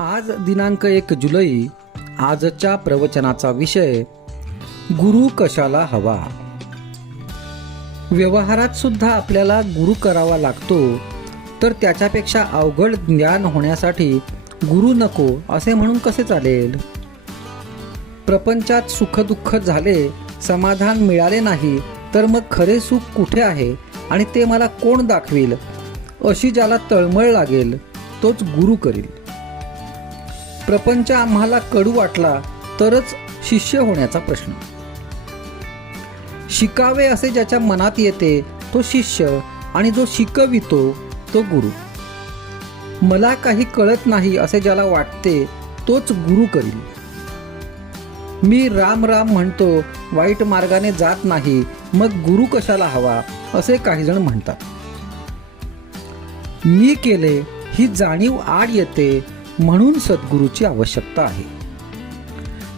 आज दिनांक एक जुलै आजच्या प्रवचनाचा विषय गुरु कशाला हवा व्यवहारात सुद्धा आपल्याला गुरु करावा लागतो तर त्याच्यापेक्षा अवघड ज्ञान होण्यासाठी गुरु नको असे म्हणून कसे चालेल प्रपंचात सुखदुःख झाले समाधान मिळाले नाही तर मग खरे सुख कुठे आहे आणि ते मला कोण दाखवील अशी ज्याला तळमळ लागेल तोच गुरु करील प्रपंच आम्हाला कडू वाटला तरच शिष्य होण्याचा प्रश्न शिकावे असे ज्याच्या मनात येते तो शिष्य आणि जो शिकवितो तो गुरु मला काही कळत नाही असे ज्याला वाटते तोच गुरु करील मी राम राम म्हणतो वाईट मार्गाने जात नाही मग गुरु कशाला हवा असे काही जण म्हणतात मी केले ही जाणीव आड येते म्हणून सद्गुरूची आवश्यकता आहे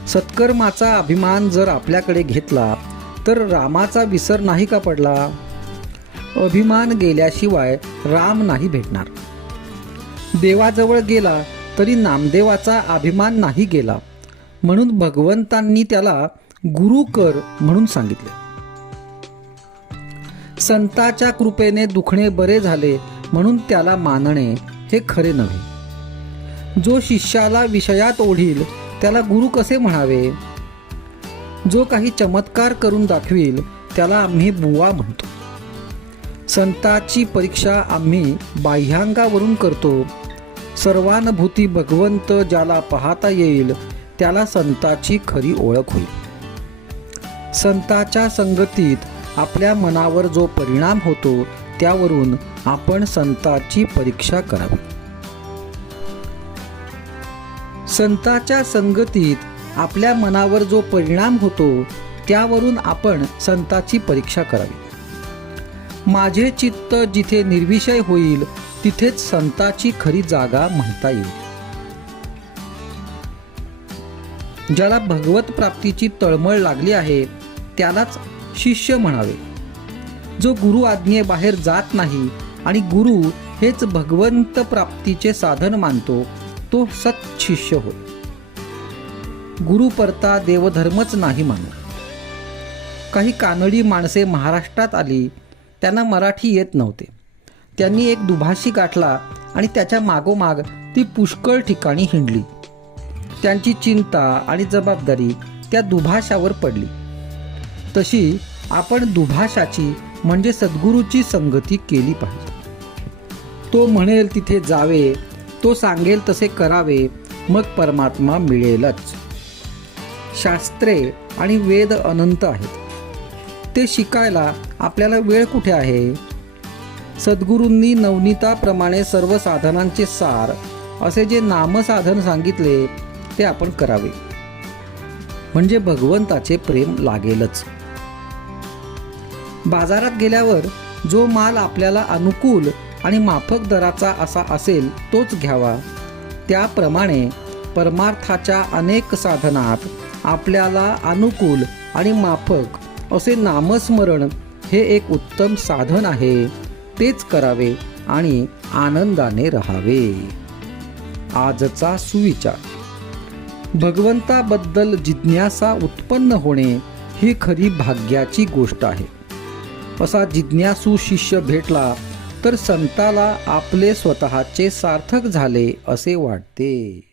सत्कर्माचा अभिमान जर आपल्याकडे घेतला तर रामाचा विसर नाही का पडला अभिमान गेल्याशिवाय राम नाही भेटणार देवाजवळ गेला तरी नामदेवाचा अभिमान नाही गेला म्हणून भगवंतांनी त्याला गुरु कर म्हणून सांगितले संताच्या कृपेने दुखणे बरे झाले म्हणून त्याला मानणे हे खरे नव्हे जो शिष्याला विषयात ओढील त्याला गुरु कसे म्हणावे जो काही चमत्कार करून दाखवील त्याला आम्ही बुवा म्हणतो संताची परीक्षा आम्ही बाह्यांगावरून करतो सर्वानुभूती भगवंत ज्याला पाहता येईल त्याला संताची खरी ओळख होईल संताच्या संगतीत आपल्या मनावर जो परिणाम होतो त्यावरून आपण संताची परीक्षा करावी संताच्या संगतीत आपल्या मनावर जो परिणाम होतो त्यावरून आपण संताची परीक्षा करावी माझे चित्त जिथे निर्विषय होईल तिथेच संताची खरी जागा म्हणता येईल ज्याला भगवत प्राप्तीची तळमळ लागली आहे त्यालाच शिष्य म्हणावे जो गुरु आज्ञे बाहेर जात नाही आणि गुरु हेच भगवंत प्राप्तीचे साधन मानतो तो सत्शिष्य होय गुरु परता देवधर्मच नाही मानू काही कानडी माणसे महाराष्ट्रात आली त्यांना मराठी येत नव्हते त्यांनी एक दुभाषी गाठला आणि त्याच्या मागोमाग ती पुष्कळ ठिकाणी हिंडली त्यांची चिंता आणि जबाबदारी त्या दुभाषावर पडली तशी आपण दुभाषाची म्हणजे सद्गुरूची संगती केली पाहिजे तो म्हणेल तिथे जावे तो सांगेल तसे करावे मग परमात्मा मिळेलच शास्त्रे आणि वेद अनंत आहेत ते शिकायला आपल्याला वेळ कुठे आहे सद्गुरूंनी नवनीताप्रमाणे सर्व साधनांचे सार असे जे नामसाधन सांगितले ते आपण करावे म्हणजे भगवंताचे प्रेम लागेलच बाजारात गेल्यावर जो माल आपल्याला अनुकूल आणि माफक दराचा असा असेल तोच घ्यावा त्याप्रमाणे परमार्थाच्या अनेक साधनात आपल्याला अनुकूल आणि माफक असे नामस्मरण हे एक उत्तम साधन आहे तेच करावे आणि आनंदाने राहावे आजचा सुविचार भगवंताबद्दल जिज्ञासा उत्पन्न होणे ही खरी भाग्याची गोष्ट आहे असा जिज्ञासू शिष्य भेटला तर संताला आपले स्वतःचे सार्थक झाले असे वाटते